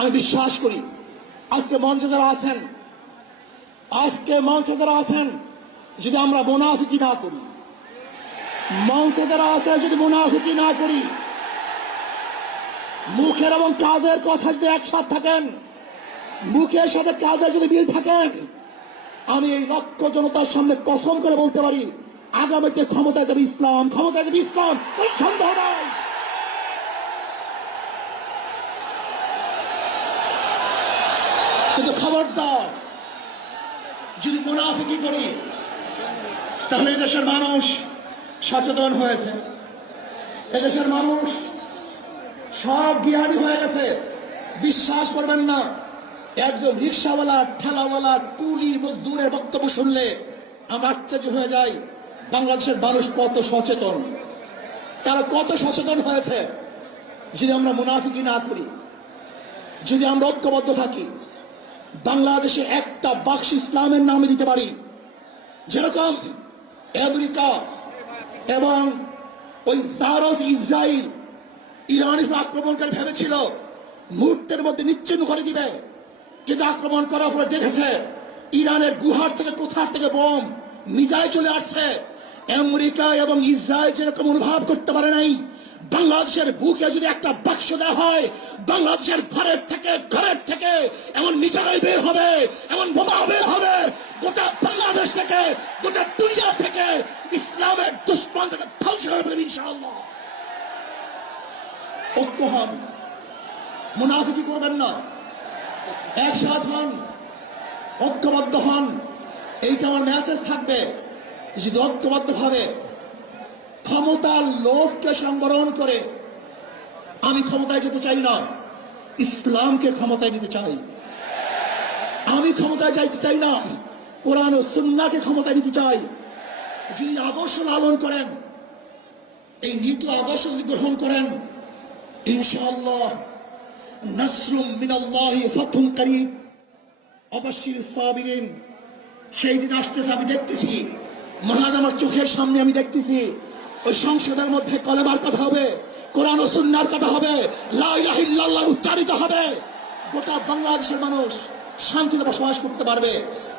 আমি বিশ্বাস করি আজকে মঞ্চে যারা আছেন যদি আমরা মুনাফিকি না করি, মঞ্চে যারা আছে যদি মুনাফিকি না করি, মুখের এবং কাজের কথা যদি একসাথে থাকেন, মুখের সাথে কাজের যদি মিল থাকেন, আমি এই লক্ষ জনতার সামনে কসম করে বলতে পারি আগামীতে ক্ষমতায় দেবে ইসলাম, ক্ষমতায় দেবে ইসলাম, কোন সন্দেহ নাই। কিন্তু খবরদার যদি মুনাফিকি করি তাহলে এদেশের মানুষ সচেতন হয়েছে, এদেশের মানুষ সব জ্ঞানী হয়ে গেছে। বিশ্বাস করবেন না, একজন রিক্সাওয়ালা, ঠেলাওয়ালা, কুলি মজদুরের বক্তব্য শুনলে আমরা আশ্চর্য হয়ে যাই বাংলাদেশের মানুষ কত সচেতন, তারা কত সচেতন হয়েছে। যদি আমরা মুনাফিকি না করি, যদি আমরা ঐক্যবদ্ধ থাকি, বাংলাদেশে একটা বাক্স ইসলামের নামে দিতে পারি। যেরকম আমেরিকা এবং ওই সারস ইসরায়েল ইরানের আক্রমণ করে ভেবেছিল মুহূর্তের মধ্যে নিশ্চিহ্ন করে দিবে, কিন্তু আক্রমণ করার পরে দেখেছে ইরানের গুহার থেকে কোথার থেকে বোম মিজাইল চলে আসছে। আমেরিকা এবং ইসরায়েল যেরকম অনুভব করতে পারে নাই, বাংলাদেশের বুকে যদি একটা বাক্স দেওয়া হয়, বাংলাদেশের ঘরের থেকে এমন মিসাইল বের হবে, এমন বোমা বের হবে, গোটা বাংলাদেশ থেকে, গোটা দুনিয়া থেকে ইসলামের দুশ্মনকে ধ্বংস করে ফেলবে ইনশাআল্লাহ। ঐক্য হন, মুনাফিকি করবেন না, একসাথ হন, ঐক্যবদ্ধ হন। এইটা আমার মেসেজ থাকবে। যদি ঐক্যবদ্ধ ভাবে ক্ষমতার লোভকে সংবরণ করে আমি ক্ষমতায় যেতে চাই না, ইসলামকে ক্ষমতায় নিতে চাই। আমি ক্ষমতায় যাইতে চাই না, কোরআন ও সুন্নাহকে ক্ষমতায় নিতে চাই। যদি আদর্শ লালন করেন, এই নীতি আদর্শ যদি গ্রহণ করেন, ইনশাআল্লাহ নাসরুম মিনাল্লাহি ফাতহুন করিব, অবশ্যই সাবিরিন। সেই দিন আসতেছে, আমি দেখতেছি, মহারাজ আমার চোখের সামনে আমি দেখতেছি। ওই সংসদের মধ্যে কলেমার কথা হবে, কোরআন ও সুন্নাহর কথা হবে, লা ইলাহা ইল্লাল্লাহ উচ্চারিত হবে, গোটা বাংলাদেশের মানুষ শান্তিতে বসবাস করতে পারবে।